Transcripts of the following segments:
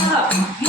Yeah.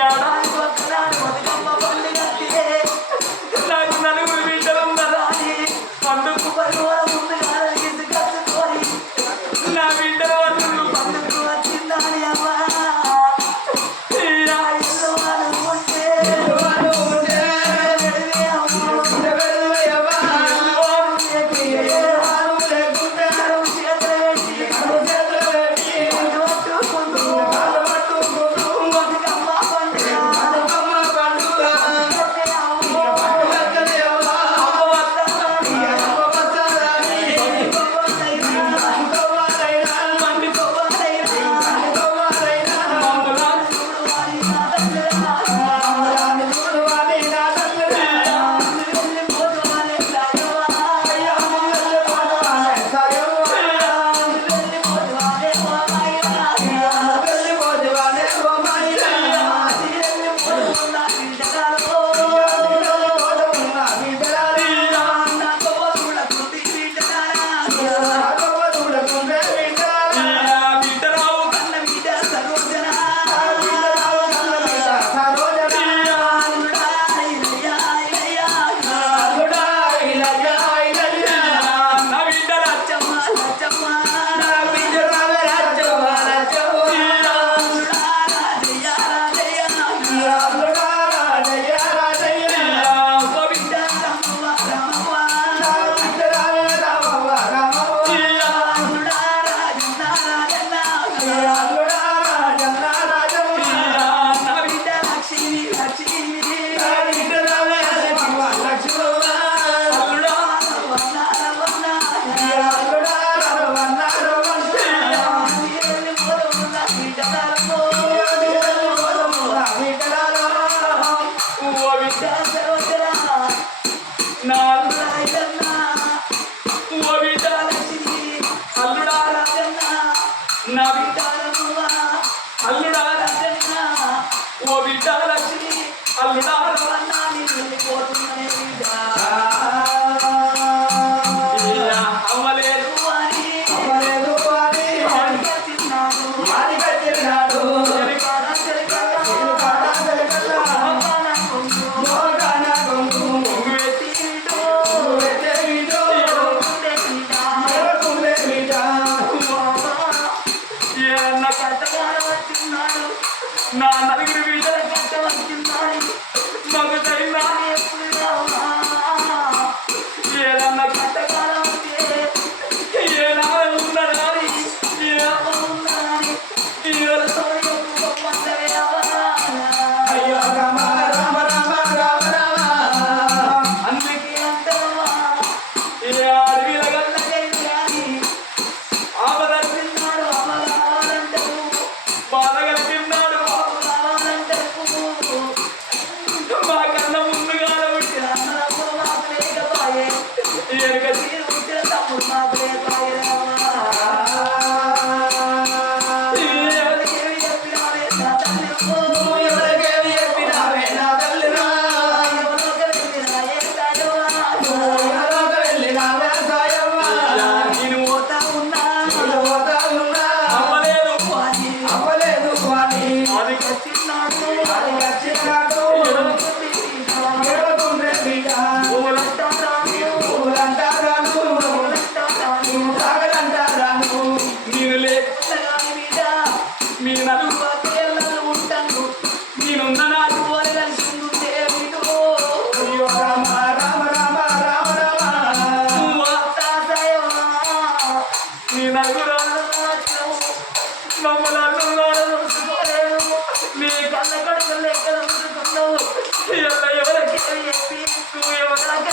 Hallelujah. మమ్మల్ని అన్నగారు చూసుకోలేదు మీ కళ్ళ కడుపులు ఎక్కడ చూసుకున్నావు ఎవరికి చెప్పి నువ్వు ఎవరికి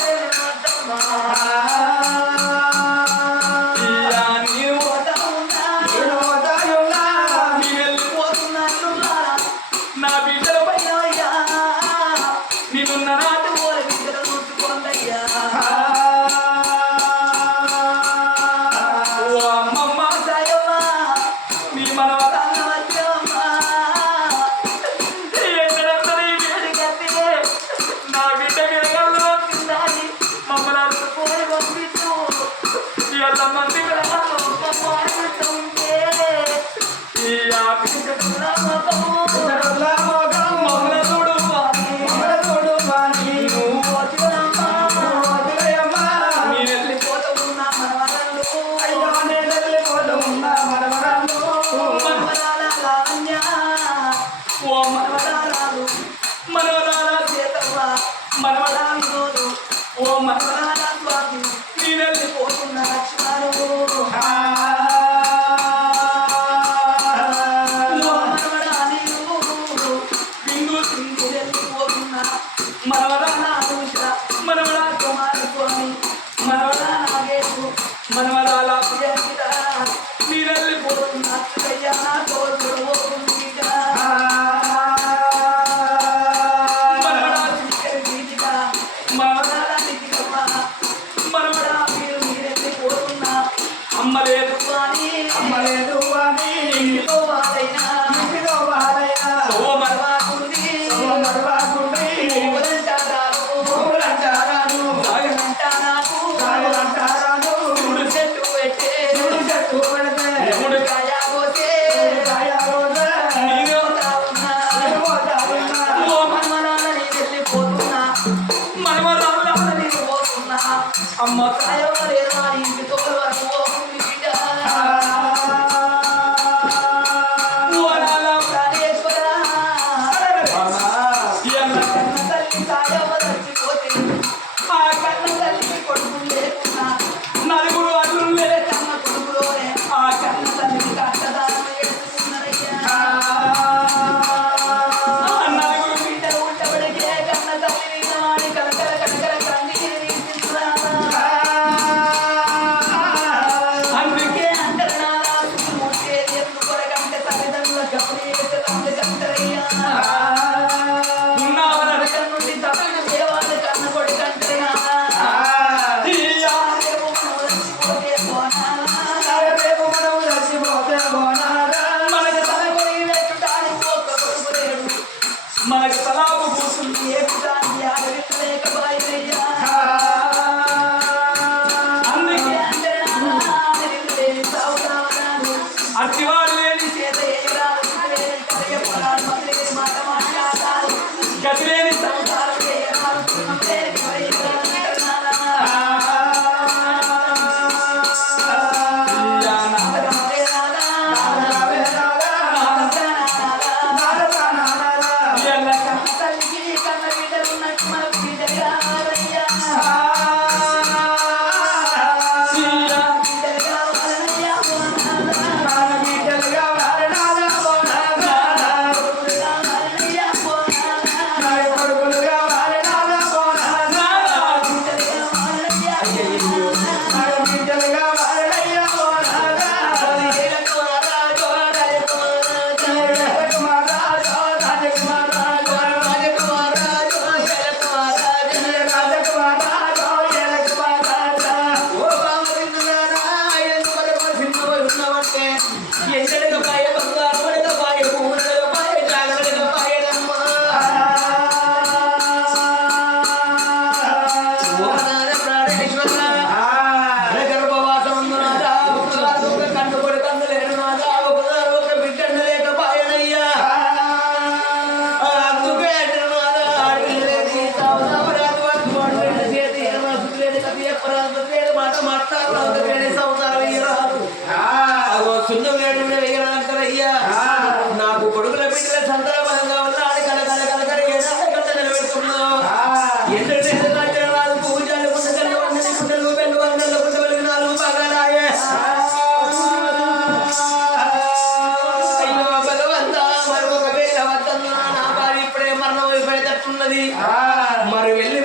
আর ఉన్నది మరి వెళ్ళి